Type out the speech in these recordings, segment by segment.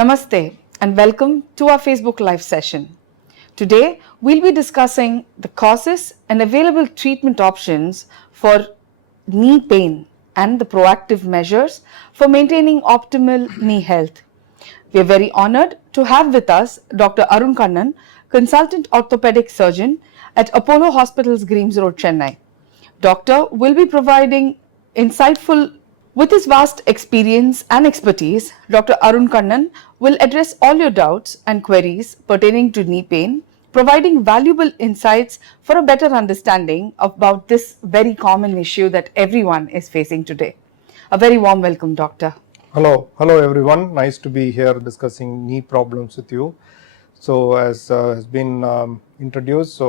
Namaste and welcome to our Facebook Live session. Today, we'll be discussing the causes and available treatment options for knee pain and the proactive measures for maintaining optimal knee health. We are very honored to have with us Dr. Arun Kannan, Consultant Orthopaedic Surgeon at Apollo Hospital's Greams Road, Chennai. Doctor will be providing insightful. With his vast experience and expertise, Dr. Arun Kannan will address all your doubts and queries pertaining to knee pain, providing valuable insights for a better understanding about this very common issue that everyone is facing today. A very warm welcome, Doctor. Hello everyone. Nice to be here discussing knee problems with you. So as has been introduced,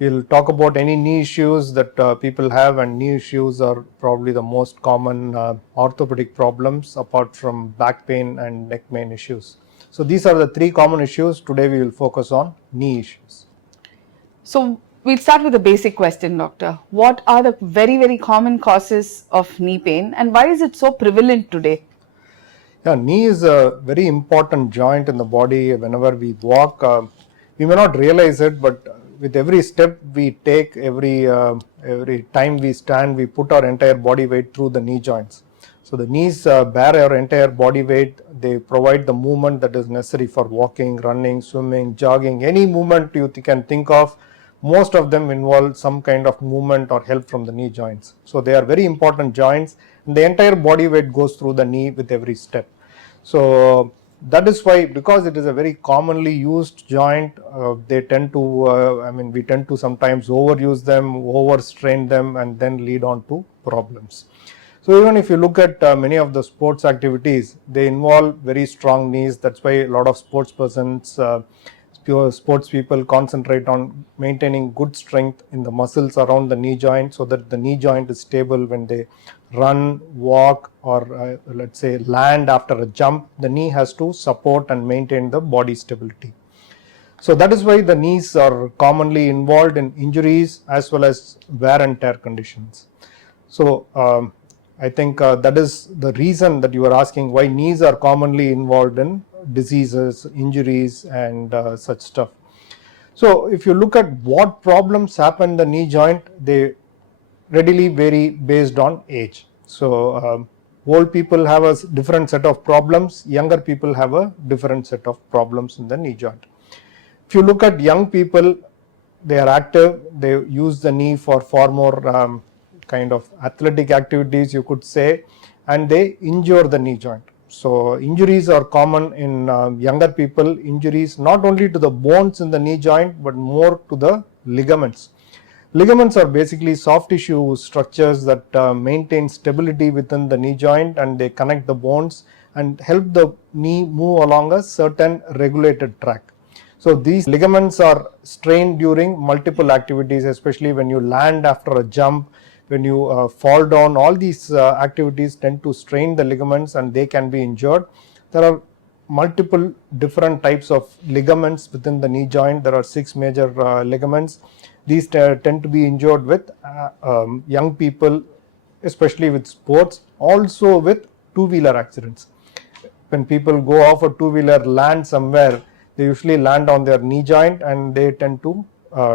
we'll talk about any knee issues that people have, and knee issues are probably the most common orthopedic problems apart from back pain and neck pain issues. So these are the three common issues. Today we will focus on knee issues. So we'll start with a basic question, Doctor. What are the very common causes of knee pain and why is it so prevalent today? Yeah, knee is a very important joint in the body. Whenever we walk, we may not realize it, but with every step we take, every time we stand, we put our entire body weight through the knee joints. So the knees bear our entire body weight. They provide the movement that is necessary for walking, running, swimming, jogging, any movement you can think of. Most of them involve some kind of movement or help from the knee joints. So they are very important joints, and the entire body weight goes through the knee with every step. So that is why, because it is a very commonly used joint, they tend to, we tend to sometimes overuse them, overstrain them, and then lead on to problems. So even if you look at many of the sports activities, they involve very strong knees. That's why a lot of sports persons, pure sports people concentrate on maintaining good strength in the muscles around the knee joint, so that the knee joint is stable when they run, walk, or let's say land after a jump. The knee has to support and maintain the body stability. So that is why the knees are commonly involved in injuries as well as wear and tear conditions. So I think that is the reason that you are asking why knees are commonly involved in diseases, injuries, and such stuff. So if you look at what problems happen in the knee joint, they readily vary based on age. So old people have a different set of problems, younger people have a different set of problems in the knee joint. If you look at young people, they are active, they use the knee for far more kind of athletic activities, you could say, and they injure the knee joint. So injuries are common in younger people, injuries not only to the bones in the knee joint but more to the ligaments. Ligaments are basically soft tissue structures that maintain stability within the knee joint, and they connect the bones and help the knee move along a certain regulated track. So these ligaments are strained during multiple activities, especially when you land after a jump, when you fall down. All these activities tend to strain the ligaments and they can be injured. There are multiple different types of ligaments within the knee joint. There are 6 major ligaments. These tend to be injured with young people, especially with sports, also with two-wheeler accidents. When people go off a two-wheeler, land somewhere, they usually land on their knee joint and they tend to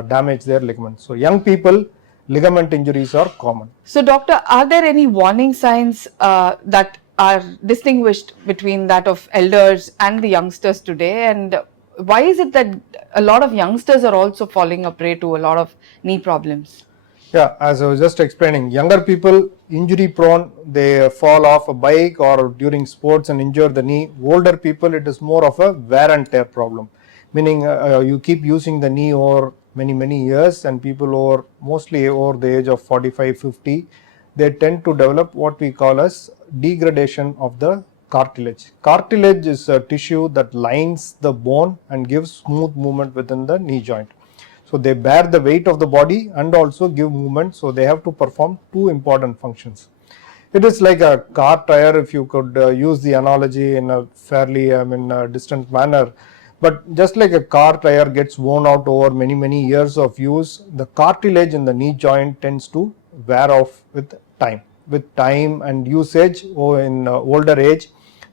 damage their ligaments. So young people, ligament injuries are common. So doctor, are there any warning signs that are distinguished between that of elders and the youngsters today, and why is it that a lot of youngsters are also falling a prey to a lot of knee problems? Yeah, as I was just explaining, younger people, injury prone, they fall off a bike or during sports and injure the knee. Older people, it is more of a wear and tear problem, meaning you keep using the knee over many years, and people mostly over the age of 45-50, they tend to develop what we call as degradation of the cartilage. Cartilage is a tissue that lines the bone and gives smooth movement within the knee joint. So they bear the weight of the body and also give movement, so they have to perform two important functions. It is like a car tire, if you could use the analogy in a fairly distant manner. But just like a car tire gets worn out over many years of use, the cartilage in the knee joint tends to wear off with time. With time and usage, or in older age,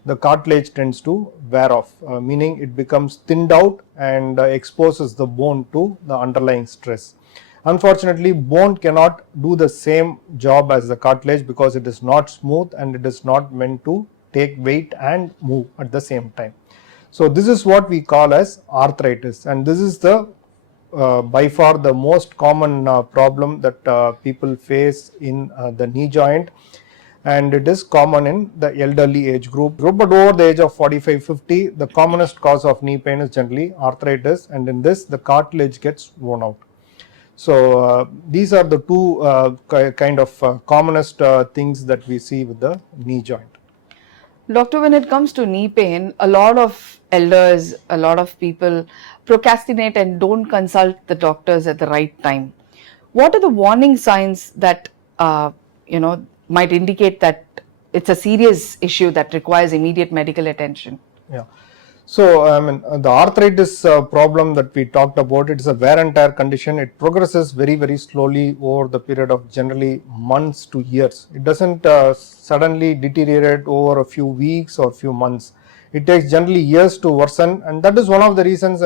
the cartilage tends to wear off, meaning it becomes thinned out and exposes the bone to the underlying stress. Unfortunately, bone cannot do the same job as the cartilage because it is not smooth and it is not meant to take weight and move at the same time. So this is what we call as arthritis, and this is the by far the most common problem that people face in the knee joint, and it is common in the elderly age group. But over the age of 45-50, the commonest cause of knee pain is generally arthritis, and in this the cartilage gets worn out. So these are the two kind of commonest things that we see with the knee joint. Doctor, when it comes to knee pain, a lot of elders, a lot of people procrastinate and don't consult the doctors at the right time. What are the warning signs that might indicate that it's a serious issue that requires immediate medical attention? Yeah. So, the arthritis problem that we talked about, it's a wear and tear condition. It progresses very, very slowly over the period of generally months to years. It doesn't suddenly deteriorate over a few weeks or few months. It takes generally years to worsen, and that is one of the reasons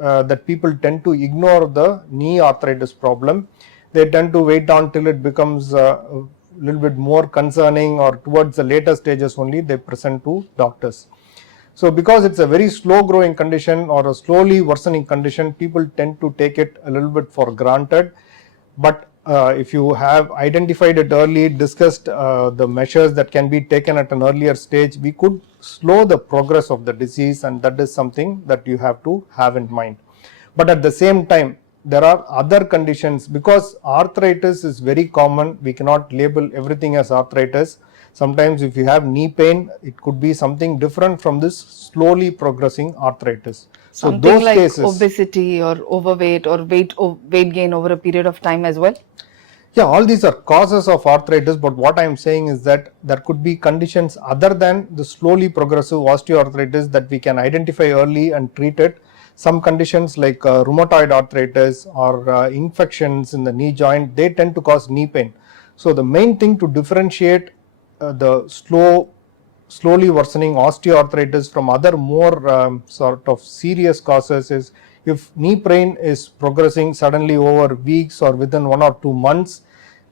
that people tend to ignore the knee arthritis problem. They tend to wait until it becomes a little bit more concerning, or towards the later stages only they present to doctors. So because it's a very slow growing condition or a slowly worsening condition, people tend to take it a little bit for granted. But if you have identified it early, discussed the measures that can be taken at an earlier stage, we could slow the progress of the disease, and that is something that you have to have in mind. But at the same time, there are other conditions. Because arthritis is very common, we cannot label everything as arthritis. Sometimes if you have knee pain, it could be something different from this slowly progressing arthritis. Something so those like cases, obesity or overweight or weight gain over a period of time as well? Yeah, all these are causes of arthritis, but what I am saying is that there could be conditions other than the slowly progressive osteoarthritis that we can identify early and treat it. Some conditions like rheumatoid arthritis or infections in the knee joint, they tend to cause knee pain. So the main thing to differentiate the slowly worsening osteoarthritis from other more sort of serious causes is if knee pain is progressing suddenly over weeks or within 1 or 2 months,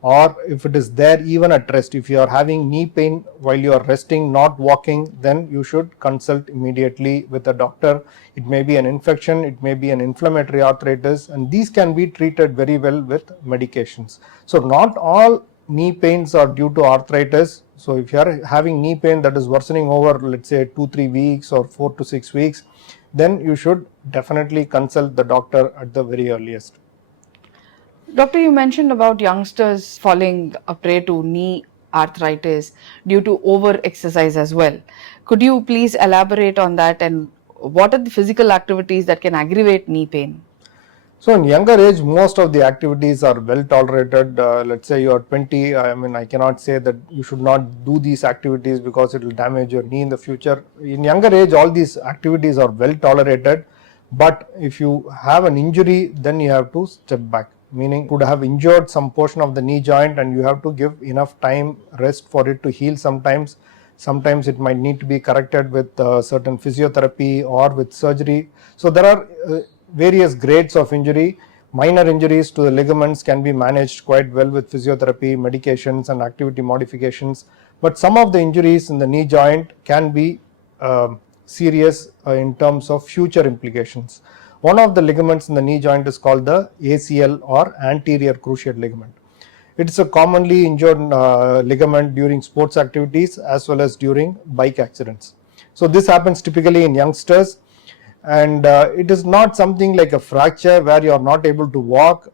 or if it is there even at rest. If you are having knee pain while you are resting, not walking, then you should consult immediately with a doctor. It may be an infection, it may be an inflammatory arthritis, and these can be treated very well with medications. So not all knee pains are due to arthritis. So if you are having knee pain that is worsening over, let's say 2-3 weeks or 4 to 6 weeks, then you should definitely consult the doctor at the very earliest. Doctor, you mentioned about youngsters falling a prey to knee arthritis due to over exercise as well. Could you please elaborate on that, and what are the physical activities that can aggravate knee pain? So in younger age, most of the activities are well tolerated. Let's say you are 20, I cannot say that you should not do these activities because it will damage your knee in the future. In younger age, all these activities are well tolerated. But if you have an injury, then you have to step back. Meaning, you could have injured some portion of the knee joint and you have to give enough time, rest for it to heal sometimes. Sometimes it might need to be corrected with certain physiotherapy or with surgery. So there are various grades of injury. Minor injuries to the ligaments can be managed quite well with physiotherapy, medications and activity modifications. But some of the injuries in the knee joint can be serious in terms of future implications. One of the ligaments in the knee joint is called the ACL or anterior cruciate ligament. It is a commonly injured ligament during sports activities as well as during bike accidents. So this happens typically in youngsters, and it is not something like a fracture where you are not able to walk.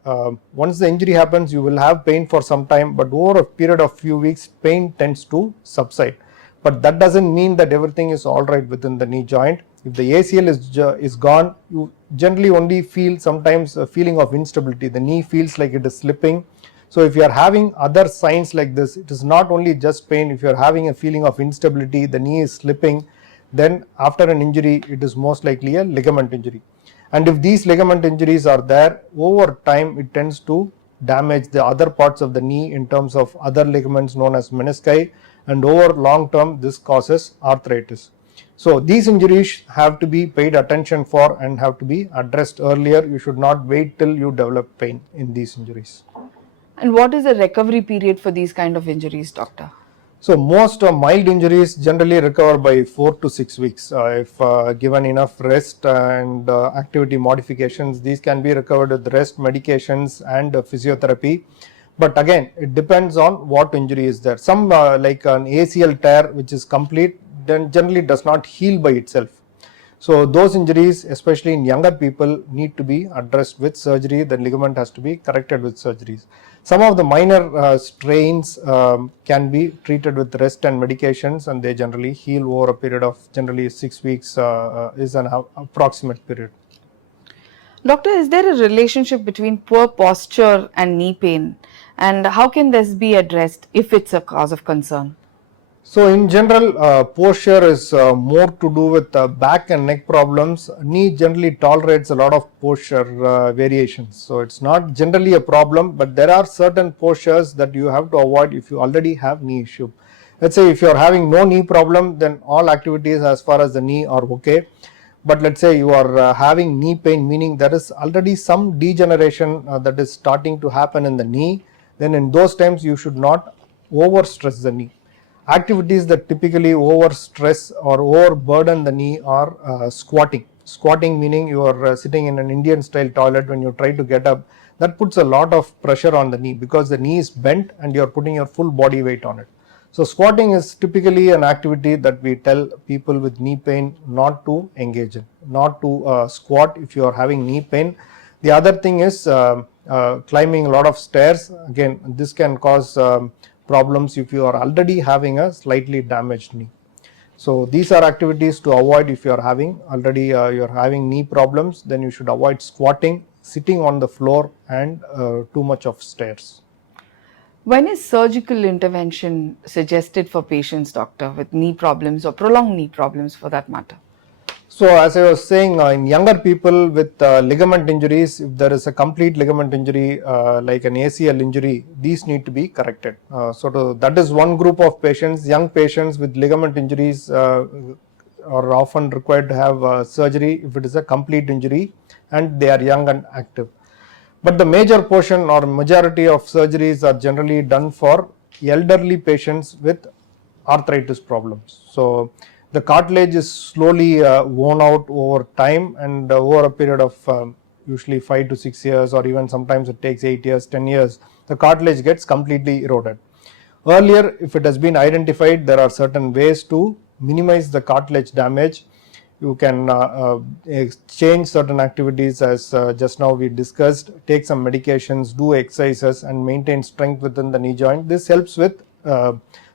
Once the injury happens, you will have pain for some time, but over a period of few weeks, pain tends to subside. But that doesn't mean that everything is all right within the knee joint. If the ACL is gone, you generally only feel sometimes a feeling of instability. The knee feels like it is slipping. So if you are having other signs like this, it is not only just pain. If you are having a feeling of instability, the knee is slipping, then after an injury, it is most likely a ligament injury. And if these ligament injuries are there, over time it tends to damage the other parts of the knee in terms of other ligaments known as menisci, and over long term this causes arthritis. So these injuries have to be paid attention for and have to be addressed earlier. You should not wait till you develop pain in these injuries. And what is the recovery period for these kind of injuries, doctor? So most mild injuries generally recover by 4 to 6 weeks. If given enough rest and activity modifications, these can be recovered with rest, medications and physiotherapy. But again, it depends on what injury is there. Some like an ACL tear which is complete, then generally does not heal by itself. So those injuries, especially in younger people, need to be addressed with surgery. The ligament has to be corrected with surgeries. Some of the minor strains can be treated with rest and medications, and they generally heal over a period of generally 6 weeks is an approximate period. Doctor, is there a relationship between poor posture and knee pain, and how can this be addressed if it's a cause of concern? So in general, posture is more to do with back and neck problems. Knee generally tolerates a lot of posture variations. So it's not generally a problem, but there are certain postures that you have to avoid if you already have knee issue. Let's say if you're having no knee problem, then all activities as far as the knee are okay. But let's say you are having knee pain, meaning there is already some degeneration that is starting to happen in the knee, then in those times you should not overstress the knee. Activities that typically overstress or overburden the knee are squatting. Squatting meaning you are sitting in an Indian style toilet. When you try to get up, that puts a lot of pressure on the knee because the knee is bent and you are putting your full body weight on it. So squatting is typically an activity that we tell people with knee pain not to engage in, not to squat if you are having knee pain. The other thing is climbing a lot of stairs. Again, this can cause problems if you are already having a slightly damaged knee. So these are activities to avoid if you are having already you are having knee problems. Then you should avoid squatting, sitting on the floor, and too much of stairs. When is surgical intervention suggested for patients, doctor, with knee problems or prolonged knee problems for that matter? So as I was saying, in younger people with ligament injuries, if there is a complete ligament injury like an ACL injury, these need to be corrected. That is one group of patients. Young patients with ligament injuries are often required to have surgery if it is a complete injury and they are young and active. But the major portion or majority of surgeries are generally done for elderly patients with arthritis problems. So the cartilage is slowly worn out over time, and over a period of usually 5 to 6 years, or even sometimes it takes 8 years, 10 years, the cartilage gets completely eroded. Earlier, if it has been identified, there are certain ways to minimize the cartilage damage. You can change certain activities as just now we discussed, take some medications, do exercises and maintain strength within the knee joint. This helps with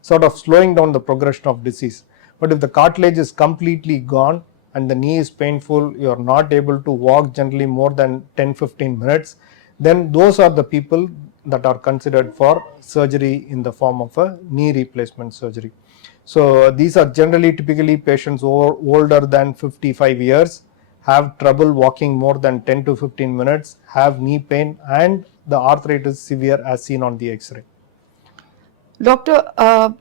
sort of slowing down the progression of disease. But if the cartilage is completely gone and the knee is painful, you are not able to walk generally more than 10-15 minutes, then those are the people that are considered for surgery in the form of a knee replacement surgery. So these are generally typically patients older than 55 years, have trouble walking more than 10 to 15 minutes, have knee pain, and the arthritis severe as seen on the X-ray. Doctor,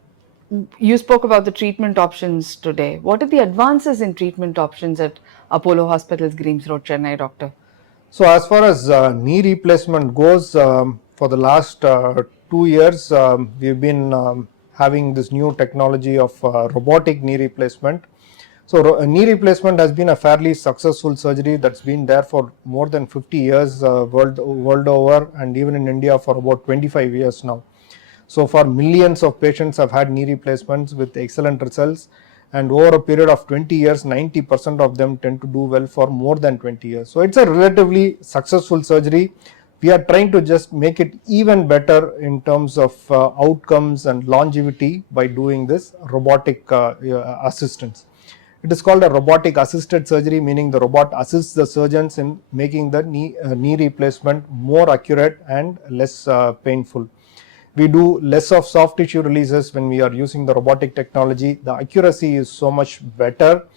you spoke about the treatment options today. What are the advances in treatment options at Apollo Hospitals, Greams Road, Chennai, doctor? So as far as knee replacement goes, for the last 2 years, we've been having this new technology of robotic knee replacement. So knee replacement has been a fairly successful surgery that's been there for more than 50 years world over, and even in India for about 25 years now. So far, millions of patients have had knee replacements with excellent results, and over a period of 20 years, 90% of them tend to do well for more than 20 years. So it's a relatively successful surgery. We are trying to just make it even better in terms of outcomes and longevity by doing this robotic assistance. It is called a robotic assisted surgery, meaning the robot assists the surgeons in making the knee replacement more accurate and less painful. We do less of soft tissue releases when we are using the robotic technology. The accuracy is so much better,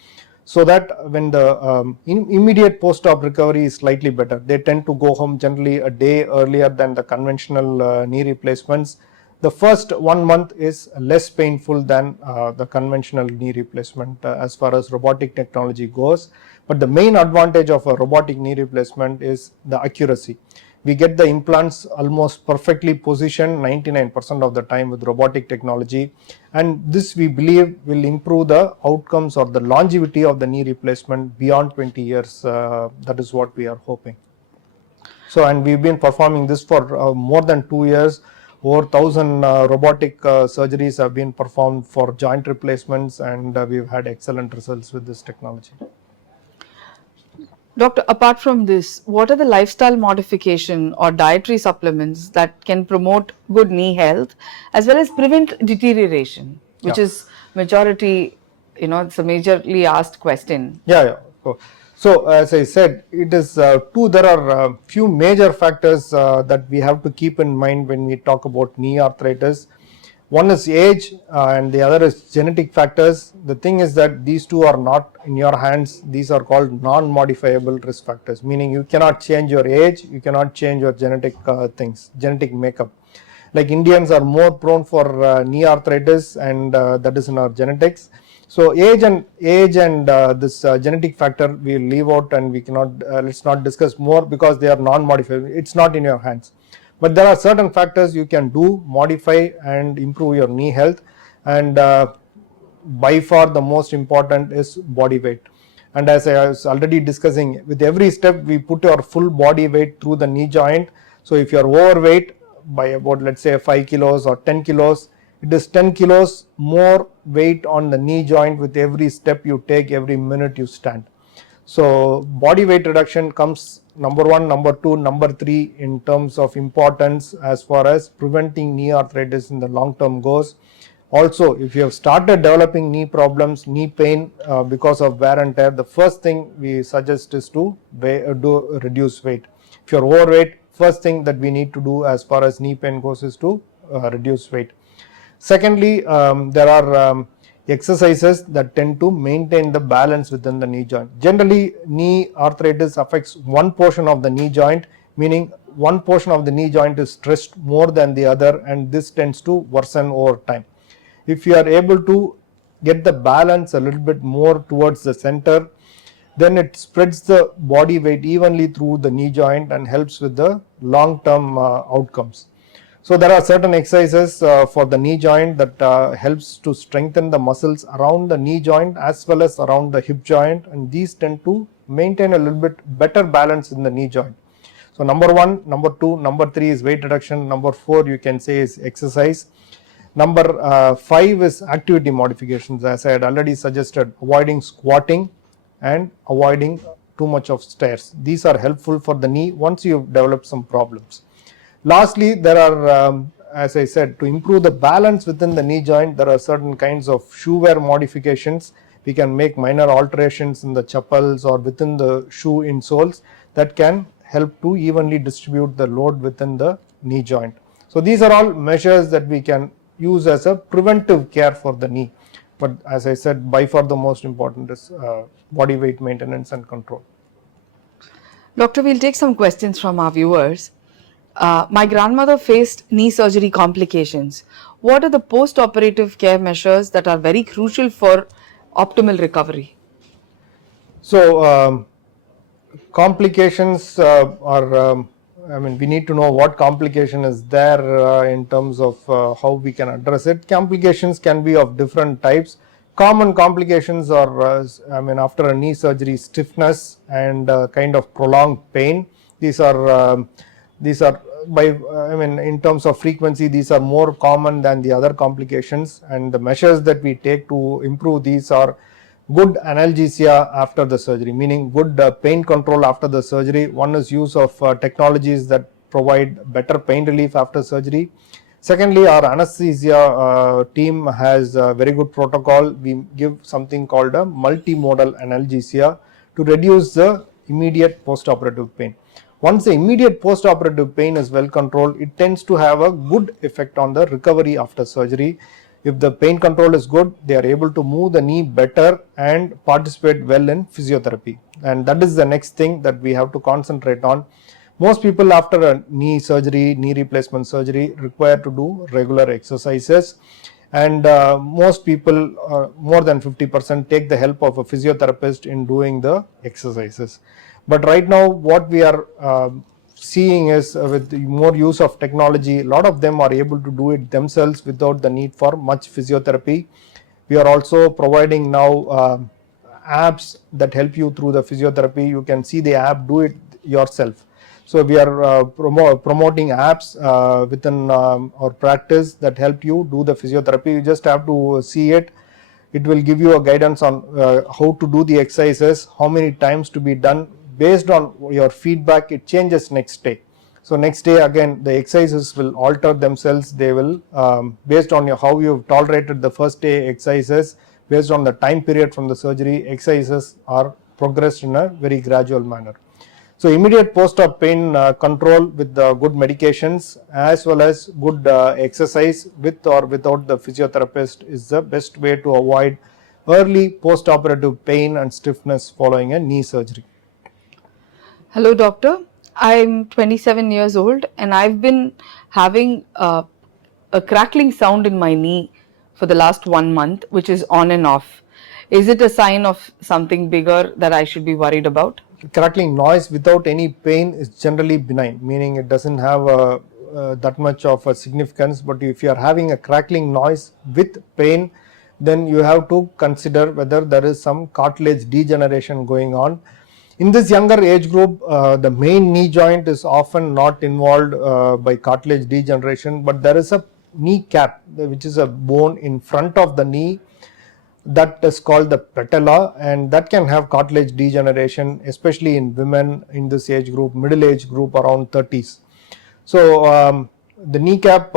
so that when the immediate post-op recovery is slightly better. They tend to go home generally a day earlier than the conventional knee replacements. The first 1 month is less painful than the conventional knee replacement as far as robotic technology goes. But the main advantage of a robotic knee replacement is the accuracy. We get the implants almost perfectly positioned 99% of the time with robotic technology, and this we believe will improve the outcomes or the longevity of the knee replacement beyond 20 years. That is what we are hoping. So, and we've been performing this for more than 2 years. Over 1,000 robotic surgeries have been performed for joint replacements, and we've had excellent results with this technology. Doctor, apart from this, what are the lifestyle modification or dietary supplements that can promote good knee health as well as prevent deterioration, which is majority, it's a majorly asked question. Yeah. So as I said, it is there are few major factors that we have to keep in mind when we talk about knee arthritis. One is age and the other is genetic factors. The thing is that these two are not in your hands. These are called non-modifiable risk factors, meaning you cannot change your age, you cannot change your genetic genetic makeup. Like Indians are more prone for knee arthritis, and that is in our genetics. So age and this genetic factor we leave out, and we cannot let's not discuss more because they are non-modifiable. It's not in your hands. But there are certain factors you can do, modify and improve your knee health, and by far the most important is body weight. And as I was already discussing, with every step we put your full body weight through the knee joint. So if you are overweight by about, let's say, 5 kilos or 10 kilos, it is 10 kilos more weight on the knee joint with every step you take, every minute you stand. So body weight reduction comes number 1, number 2, number 3 in terms of importance as far as preventing knee arthritis in the long term goes. Also, if you have started developing knee problems, knee pain because of wear and tear, the first thing we suggest is to reduce weight. If you are overweight, first thing that we need to do as far as knee pain goes is to reduce weight. Secondly, there are exercises that tend to maintain the balance within the knee joint. Generally, knee arthritis affects one portion of the knee joint, meaning one portion of the knee joint is stressed more than the other, and this tends to worsen over time. If you are able to get the balance a little bit more towards the center, then it spreads the body weight evenly through the knee joint and helps with the long-term outcomes. So there are certain exercises for the knee joint that helps to strengthen the muscles around the knee joint as well as around the hip joint, and these tend to maintain a little bit better balance in the knee joint. So number 1, number 2, number 3 is weight reduction. Number 4 you can say is exercise. Number 5 is activity modifications. As I had already suggested, avoiding squatting and avoiding too much of stairs. These are helpful for the knee once you've developed some problems. Lastly, there are, as I said, to improve the balance within the knee joint, there are certain kinds of shoe wear modifications. We can make minor alterations in the chappals or within the shoe insoles that can help to evenly distribute the load within the knee joint. So these are all measures that we can use as a preventive care for the knee. But as I said, by far the most important is body weight maintenance and control. Doctor, we'll take some questions from our viewers. My grandmother faced knee surgery complications. What are the post-operative care measures that are very crucial for optimal recovery? So, complications we need to know what complication is there in terms of how we can address it. Complications can be of different types. Common complications are, after a knee surgery, stiffness and kind of prolonged pain. These are in terms of frequency, these are more common than the other complications, and the measures that we take to improve these are good analgesia after the surgery, meaning good pain control after the surgery. One is use of technologies that provide better pain relief after surgery. Secondly, our anesthesia team has a very good protocol. We give something called a multimodal analgesia to reduce the immediate post-operative pain. Once the immediate post-operative pain is well controlled, it tends to have a good effect on the recovery after surgery. If the pain control is good, they are able to move the knee better and participate well in physiotherapy. And that is the next thing that we have to concentrate on. Most people after a knee surgery, knee replacement surgery, require to do regular exercises, and most people, more than 50%, take the help of a physiotherapist in doing the exercises. But right now what we are seeing is, with the more use of technology, a lot of them are able to do it themselves without the need for much physiotherapy. We are also providing now apps that help you through the physiotherapy. You can see the app, do it yourself. So we are promoting apps within our practice that help you do the physiotherapy. You just have to see it. It will give you a guidance on how to do the exercises, how many times to be done. Based on your feedback, it changes next day. So next day again the exercises will alter themselves. They will, based on how you have tolerated the first day exercises, based on the time period from the surgery, exercises are progressed in a very gradual manner. So immediate post-op pain control with the good medications as well as good exercise with or without the physiotherapist is the best way to avoid early post-operative pain and stiffness following a knee surgery. Hello, doctor. I'm 27 years old and I've been having a crackling sound in my knee for the last 1 month, which is on and off. Is it a sign of something bigger that I should be worried about? Crackling noise without any pain is generally benign, meaning it doesn't have that much of a significance. But if you are having a crackling noise with pain, then you have to consider whether there is some cartilage degeneration going on. In this younger age group, the main knee joint is often not involved by cartilage degeneration, but there is a kneecap, which is a bone in front of the knee, that is called the patella, and that can have cartilage degeneration, especially in women in this age group, middle age group around 30s. So the kneecap,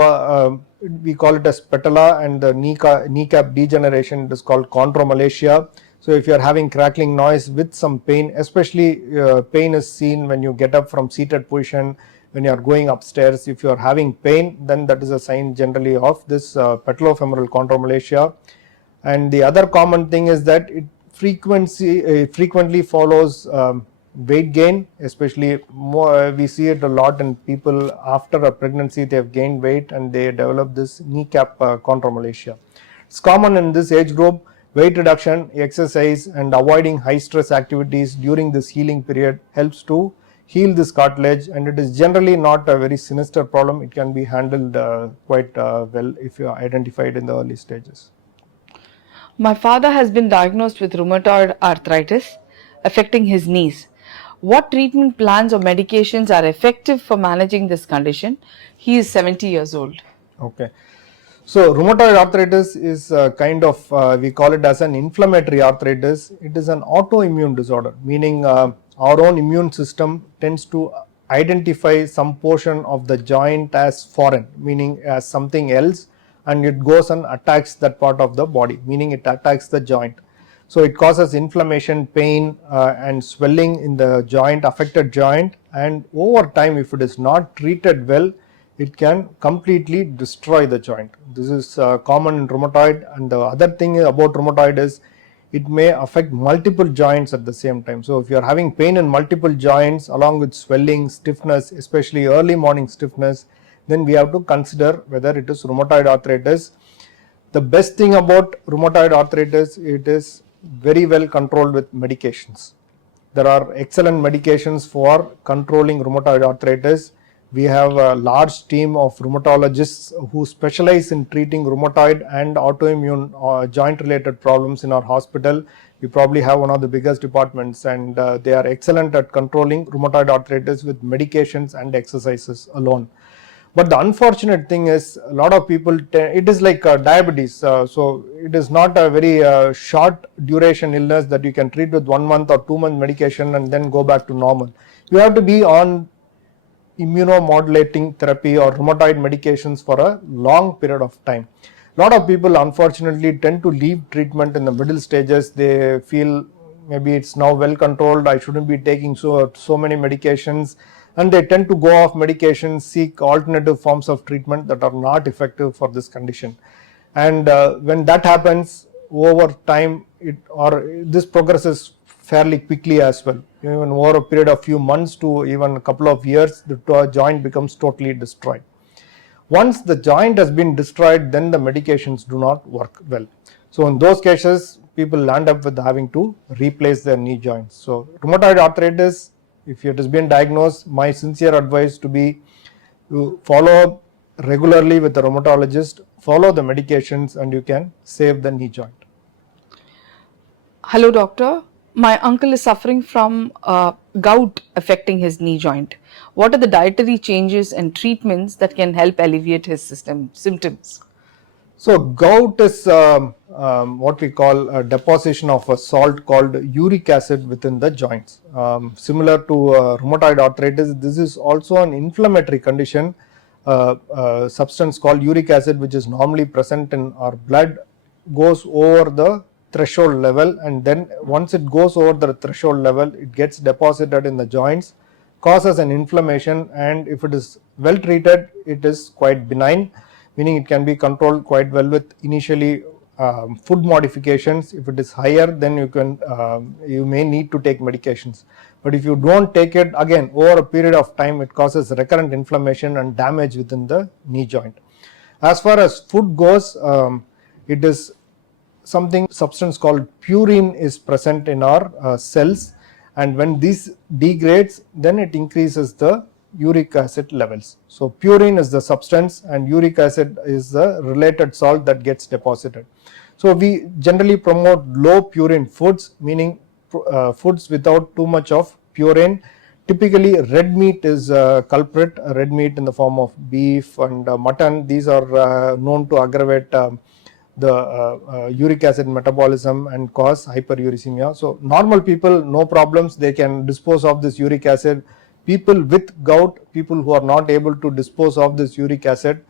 we call it as patella, and the kneecap degeneration, it is called chondromalacia. So if you are having crackling noise with some pain, especially pain is seen when you get up from seated position, when you are going upstairs. If you are having pain, then that is a sign generally of this patellofemoral chondromalacia. And the other common thing is that it frequently follows weight gain, especially we see it a lot in people after a pregnancy. They have gained weight and they develop this kneecap chondromalacia. It's common in this age group. Weight reduction, exercise, and avoiding high stress activities during this healing period helps to heal this cartilage, and it is generally not a very sinister problem. It can be handled quite well if you are identified in the early stages. My father has been diagnosed with rheumatoid arthritis affecting his knees. What treatment plans or medications are effective for managing this condition? He is 70 years old. Okay. So rheumatoid arthritis is a kind of, we call it as an inflammatory arthritis. It is an autoimmune disorder, meaning our own immune system tends to identify some portion of the joint as foreign, meaning as something else, and it goes and attacks that part of the body, meaning it attacks the joint. So it causes inflammation, pain and swelling in the joint, affected joint, and over time, if it is not treated well, it can completely destroy the joint. This is common in rheumatoid, and the other thing about rheumatoid is it may affect multiple joints at the same time. So if you are having pain in multiple joints along with swelling, stiffness, especially early morning stiffness, then we have to consider whether it is rheumatoid arthritis. The best thing about rheumatoid arthritis, it is very well controlled with medications. There are excellent medications for controlling rheumatoid arthritis. We have a large team of rheumatologists who specialize in treating rheumatoid and autoimmune joint related problems in our hospital. We probably have one of the biggest departments, and they are excellent at controlling rheumatoid arthritis with medications and exercises alone. But the unfortunate thing is, a lot of people, it is like diabetes. So it is not a very short duration illness that you can treat with 1 month or 2 month medication and then go back to normal. You have to be on immunomodulating therapy or rheumatoid medications for a long period of time. A lot of people unfortunately tend to leave treatment in the middle stages. They feel maybe it's now well controlled, I shouldn't be taking so many medications, and they tend to go off medication, seek alternative forms of treatment that are not effective for this condition. And when that happens over time, this progresses fairly quickly as well. Even over a period of few months to even a couple of years, the joint becomes totally destroyed. Once the joint has been destroyed, then the medications do not work well. So in those cases, people land up with having to replace their knee joints. So rheumatoid arthritis, if it has been diagnosed, my sincere advice to be to follow up regularly with the rheumatologist, follow the medications, and you can save the knee joint. Hello, doctor. My uncle is suffering from gout affecting his knee joint. What are the dietary changes and treatments that can help alleviate his symptoms? So gout is what we call a deposition of a salt called uric acid within the joints. Similar to rheumatoid arthritis, this is also an inflammatory condition. Substance called uric acid, which is normally present in our blood, goes over the threshold level, and then once it goes over the threshold level, it gets deposited in the joints, causes an inflammation, and if it is well treated, it is quite benign, meaning it can be controlled quite well with initially food modifications. If it is higher, then you may need to take medications. But if you don't take it, again over a period of time, it causes recurrent inflammation and damage within the knee joint. As far as food goes, it is substance called purine is present in our cells, and when this degrades, then it increases the uric acid levels. So purine is the substance and uric acid is the related salt that gets deposited. So we generally promote low purine foods, meaning foods without too much of purine. Typically red meat is a culprit, red meat in the form of beef and mutton. These are known to aggravate the uric acid metabolism and cause hyperuricemia. So normal people, no problems, they can dispose of this uric acid. People with gout, people who are not able to dispose of this uric acid,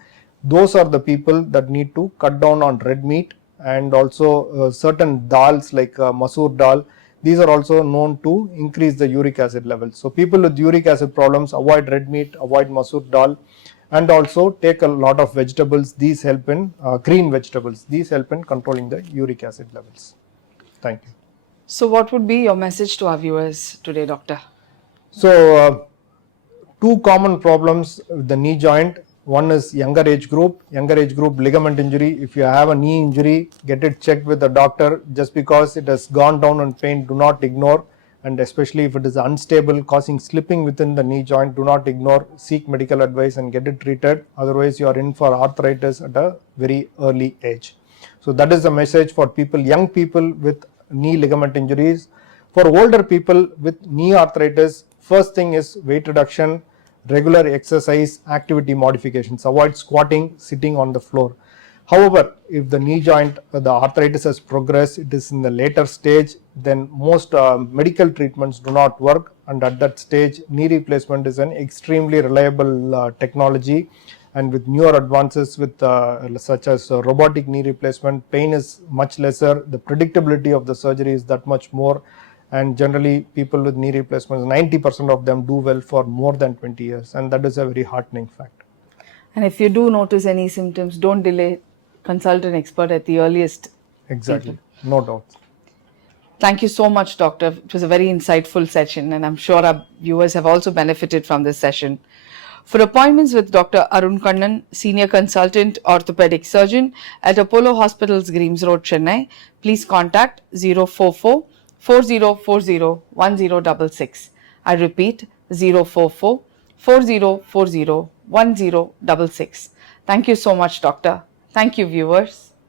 those are the people that need to cut down on red meat, and also certain dals like masoor dal. These are also known to increase the uric acid levels. So people with uric acid problems, avoid red meat, avoid masoor dal, and also take a lot of vegetables. These help in green vegetables. These help in controlling the uric acid levels. Thank you. So what would be your message to our viewers today, doctor? So two common problems with the knee joint. One is younger age group ligament injury. If you have a knee injury, get it checked with the doctor. Just because it has gone down in pain, do not ignore, and especially if it is unstable, causing slipping within the knee joint, do not ignore, seek medical advice and get it treated. Otherwise you are in for arthritis at a very early age. So that is the message for people, young people with knee ligament injuries. For older people with knee arthritis, first thing is weight reduction, regular exercise, activity modifications. Avoid squatting, sitting on the floor. However, if the knee joint, the arthritis has progressed, it is in the later stage, then most medical treatments do not work, and at that stage, knee replacement is an extremely reliable technology. And with newer advances with such as robotic knee replacement, pain is much lesser, the predictability of the surgery is that much more, and generally people with knee replacements, 90% of them do well for more than 20 years, and that is a very heartening fact. And if you do notice any symptoms, don't delay, consult an expert at the earliest. Exactly, no doubt. Thank you so much, doctor. It was a very insightful session, and I'm sure our viewers have also benefited from this session. For appointments with Dr. Arun Kannan, Senior Consultant Orthopaedic Surgeon at Apollo Hospitals, Greams Road, Chennai, please contact 044 4040 1066. I repeat, 044 4040 1066. Thank you so much, doctor. Thank you, viewers.